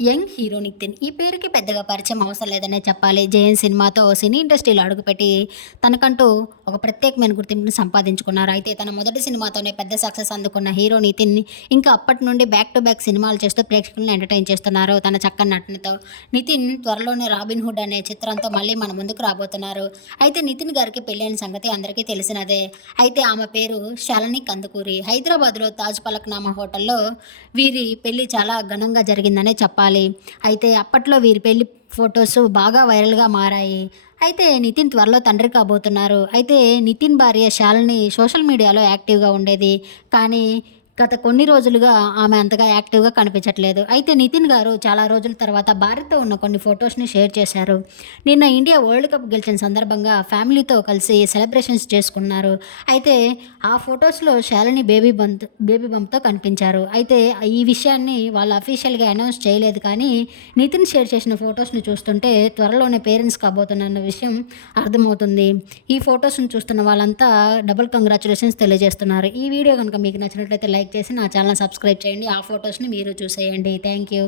Young hero Nitin ఈ పేరుకి పెద్దగా పరిచయం అవసరం లేదనే చెప్పాలి. జయన్ సినిమాతో సినీ ఇండస్ట్రీలో అడుగుపెట్టి తనకంటూ ఒక ప్రత్యేకమైన గుర్తింపును సంపాదించుకున్నారు. అయితే తన మొదటి సినిమాతోనే పెద్ద సక్సెస్ అందుకున్న హీరో నితిన్ ఇంకా అప్పటి నుండి బ్యాక్ టు బ్యాక్ సినిమాలు చేస్తూ ప్రేక్షకులను ఎంటర్టైన్ చేస్తున్నారు. తన చక్కని నటనతో నితిన్ త్వరలోనే రాబిన్ హుడ్ అనే చిత్రంతో మళ్ళీ మన ముందుకు రాబోతున్నారు. అయితే నితిన్ గారికి పెళ్ళైన సంగతి అందరికీ తెలిసినదే. అయితే ఆమె పేరు శాలని కందుకూరి. హైదరాబాద్లో తాజ్ పలక్నామా హోటల్లో వీరి పెళ్ళి చాలా ఘనంగా జరిగిందనే చెప్పాలి. అయితే అప్పట్లో వీరి పెళ్ళి ఫొటోస్ బాగా వైరల్గా మారాయి. అయితే నితిన్ త్వరలో తండ్రి కాబోతున్నారు. అయితే నితిన్ భార్య శాలిని సోషల్ మీడియాలో యాక్టివ్గా ఉండేది. కానీ గత కొన్ని రోజులుగా ఆమె అంతగా యాక్టివ్గా కనిపించట్లేదు. అయితే నితిన్ గారు చాలా రోజుల తర్వాత భారత్తో ఉన్న కొన్ని ఫొటోస్ని షేర్ చేశారు. నిన్న ఇండియా వరల్డ్ కప్ గెలిచిన సందర్భంగా ఫ్యామిలీతో కలిసి సెలబ్రేషన్స్ చేసుకున్నారు. అయితే ఆ ఫొటోస్లో శాలిని బేబీ బంత్ బేబీ బంప్తో కనిపించారు. అయితే ఈ విషయాన్ని వాళ్ళు అఫీషియల్గా అనౌన్స్ చేయలేదు కానీ నితిన్ షేర్ చేసిన ఫొటోస్ని చూస్తుంటే త్వరలోనే పేరెంట్స్ కాబోతున్న విషయం అర్థమవుతుంది. ఈ ఫొటోస్ని చూస్తున్న వాళ్ళంతా డబుల్ కంగ్రాచులేషన్స్ తెలియజేస్తున్నారు. ఈ వీడియో కనుక మీకు నచ్చినట్లయితే లైక్ చేసి నా ఛానల్ సబ్స్క్రైబ్ చేయండి. ఆ ఫొటోస్ని మీరు చూసేయండి. Thank you.